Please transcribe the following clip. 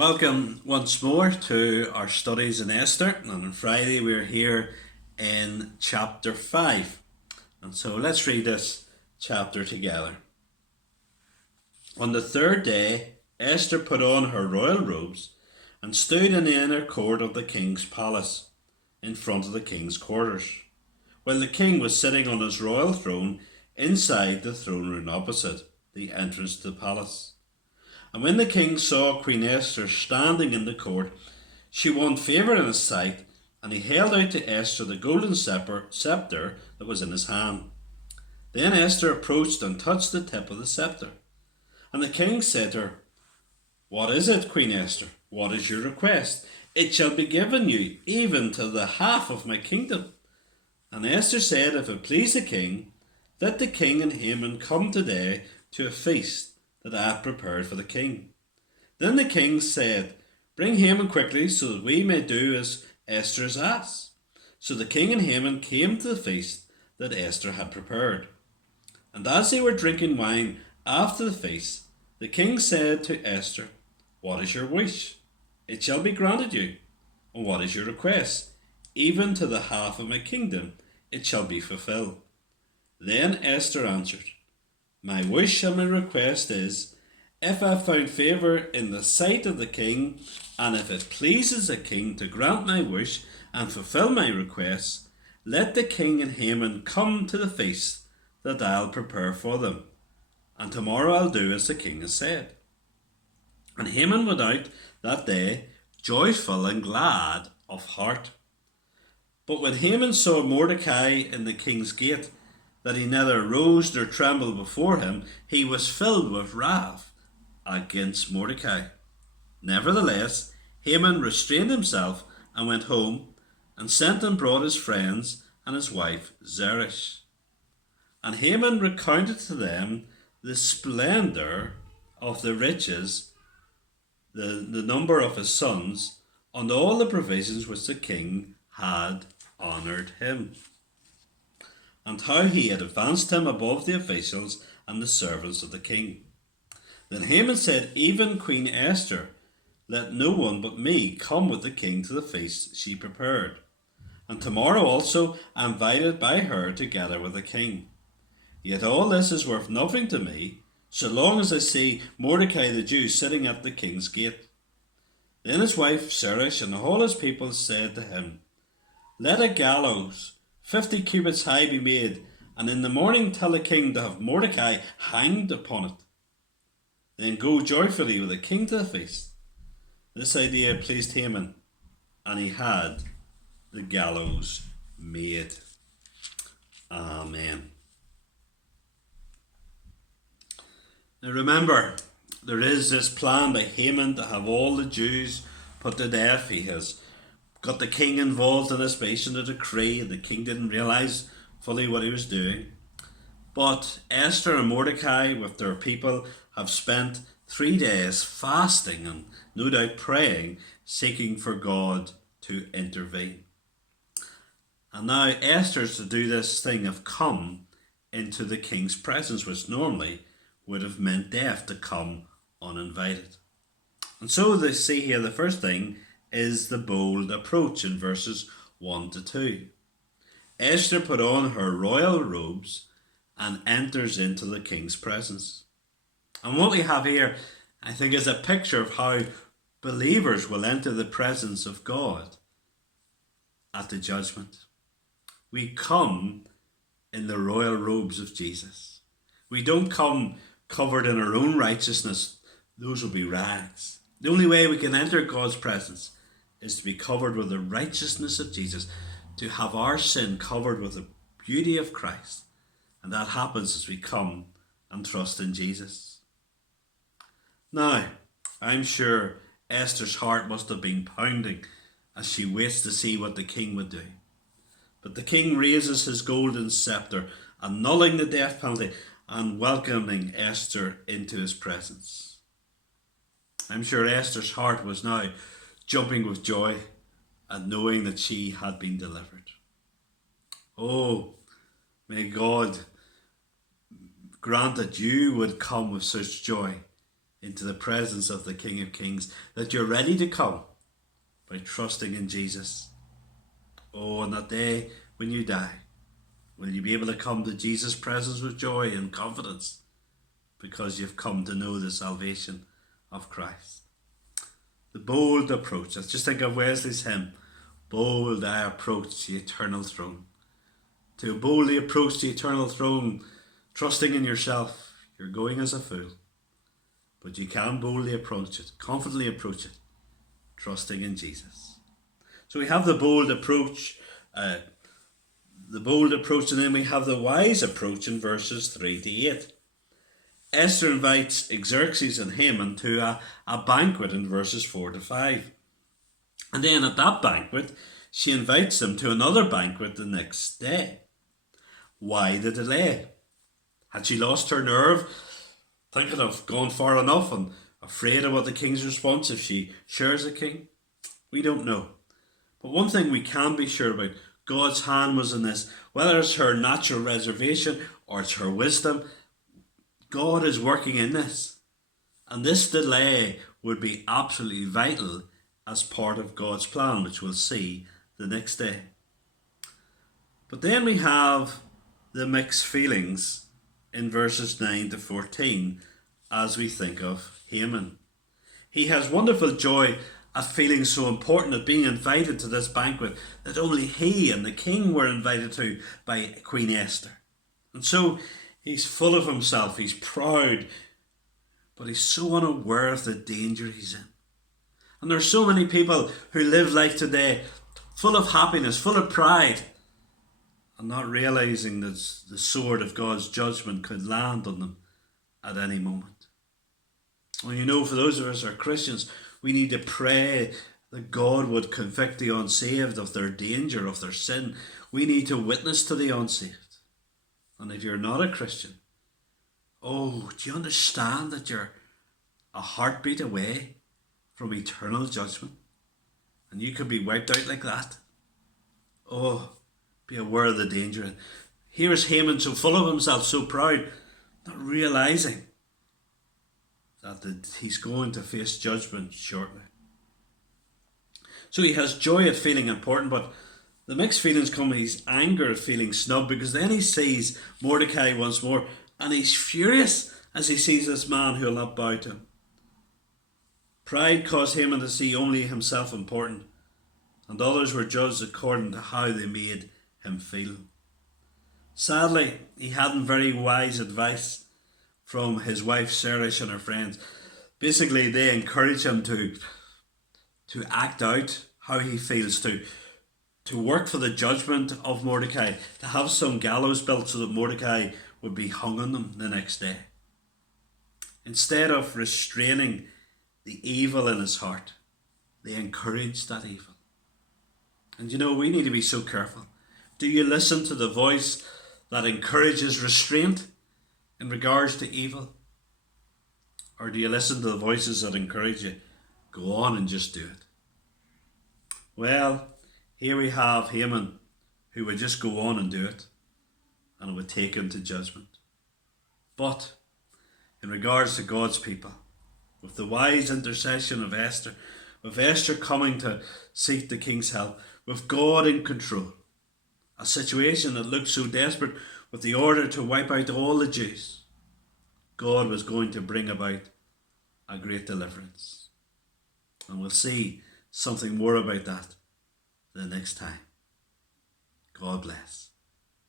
Welcome once more to our studies in Esther, and on Friday we're here in chapter 5. And so let's read this chapter together. On the third day, Esther put on her royal robes and stood in the inner court of the king's palace, in front of the king's quarters, while the king was sitting on his royal throne inside the throne room opposite the entrance to the palace. And when the king saw Queen Esther standing in the court, she won favour in his sight, and he held out to Esther the golden sceptre that was in his hand. Then Esther approached and touched the tip of the sceptre. And the king said to her, "What is it, Queen Esther? What is your request? It shall be given you, even to the half of my kingdom." And Esther said, "If it please the king, let the king and Haman come today to a feast that I have prepared for the king." Then the king said, "Bring Haman quickly, so that we may do as Esther has asked." So the king and Haman came to the feast that Esther had prepared. And as they were drinking wine after the feast, the king said to Esther, "What is your wish? It shall be granted you. And what is your request? Even to the half of my kingdom it shall be fulfilled." Then Esther answered, "My wish and my request is, if I have found favour in the sight of the king, and if it pleases the king to grant my wish and fulfil my request, let the king and Haman come to the feast that I'll prepare for them, and tomorrow I'll do as the king has said." And Haman went out that day, joyful and glad of heart. But when Haman saw Mordecai in the king's gate, that he neither rose nor trembled before him, he was filled with wrath against Mordecai. Nevertheless, Haman restrained himself and went home, and sent and brought his friends and his wife Zeresh. And Haman recounted to them the splendour of the riches, the number of his sons, and all the provisions which the king had honoured him, and how he had advanced him above the officials and the servants of the king. Then Haman said, "Even Queen Esther, let no one but me come with the king to the feast she prepared. And tomorrow also I am invited by her together with the king. Yet all this is worth nothing to me, so long as I see Mordecai the Jew sitting at the king's gate." Then his wife Zeresh and all his people said to him, "Let a gallows 50 cubits high be made, and in the morning tell the king to have Mordecai hanged upon it. Then go joyfully with the king to the feast." This idea pleased Haman, and he had the gallows made. Amen. Now remember, there is this plan by Haman to have all the Jews put to death. He has got the king involved in this based on a decree, and the king didn't realise fully what he was doing. But Esther and Mordecai with their people have spent 3 days fasting and no doubt praying, seeking for God to intervene. And now Esther's to do this thing of come into the king's presence, which normally would have meant death, to come uninvited. And so they see here the first thing is the bold approach in verses 1 to 2. Esther put on her royal robes and enters into the king's presence. And what we have here, I think, is a picture of how believers will enter the presence of God at the judgment. We come in the royal robes of Jesus. We don't come covered in our own righteousness. Those will be rags. The only way we can enter God's presence is to be covered with the righteousness of Jesus, to have our sin covered with the beauty of Christ. And that happens as we come and trust in Jesus. Now, I'm sure Esther's heart must have been pounding as she waits to see what the king would do. But the king raises his golden sceptre, annulling the death penalty and welcoming Esther into his presence. I'm sure Esther's heart was now jumping with joy at knowing that she had been delivered. Oh, may God grant that you would come with such joy into the presence of the King of Kings, that you're ready to come by trusting in Jesus. Oh, on that day when you die, will you be able to come to Jesus' presence with joy and confidence because you've come to know the salvation of Christ? The bold approach. Let's just think of Wesley's hymn, "Bold I approach the eternal throne." To boldly approach the eternal throne, trusting in yourself, you're going as a fool. But you can boldly approach it, confidently approach it, trusting in Jesus. So we have the bold approach, and then we have the wise approach in verses 3 to 8. Esther invites Xerxes and Haman to a banquet in verses 4 to 5. And then at that banquet, she invites them to another banquet the next day. Why the delay? Had she lost her nerve, thinking of gone far enough and afraid of what the king's response if she shares a king? We don't know. But one thing we can be sure about, God's hand was in this. Whether it's her natural reservation or it's her wisdom, God is working in this. And this delay would be absolutely vital as part of God's plan, which we'll see the next day. But then we have the mixed feelings in verses 9 to 14 as we think of Haman. He has wonderful joy at feeling so important, at being invited to this banquet that only he and the king were invited to by Queen Esther. And so he's full of himself, he's proud, but he's so unaware of the danger he's in. And there's so many people who live life today full of happiness, full of pride, and not realizing that the sword of God's judgment could land on them at any moment. Well, you know, for those of us who are Christians, we need to pray that God would convict the unsaved of their danger, of their sin. We need to witness to the unsaved. And if you're not a Christian, do you understand that you're a heartbeat away from eternal judgment? And you could be wiped out like that. Be aware of the danger. Here is Haman, so full of himself, so proud, not realizing that he's going to face judgment shortly. So he has joy at feeling important, but the mixed feelings come. He's anger at feeling snubbed, because then he sees Mordecai once more, and he's furious as he sees this man who will not bow to him. Pride caused Haman to see only himself important, and others were judged according to how they made him feel. Sadly, he hadn't very wise advice from his wife Zeresh and her friends. Basically, they encourage him to act out how he feels, to work for the judgment of Mordecai, to have some gallows built so that Mordecai would be hung on them the next day. Instead of restraining the evil in his heart, they encouraged that evil. And you know, we need to be so careful. Do you listen to the voice that encourages restraint in regards to evil? Or do you listen to the voices that encourage you, go on and just do it? Well, here we have Haman, who would just go on and do it, and it would take him to judgment. But in regards to God's people, with the wise intercession of Esther, with Esther coming to seek the king's help, with God in control, a situation that looked so desperate, with the order to wipe out all the Jews, God was going to bring about a great deliverance. And we'll see something more about that the next time. God bless.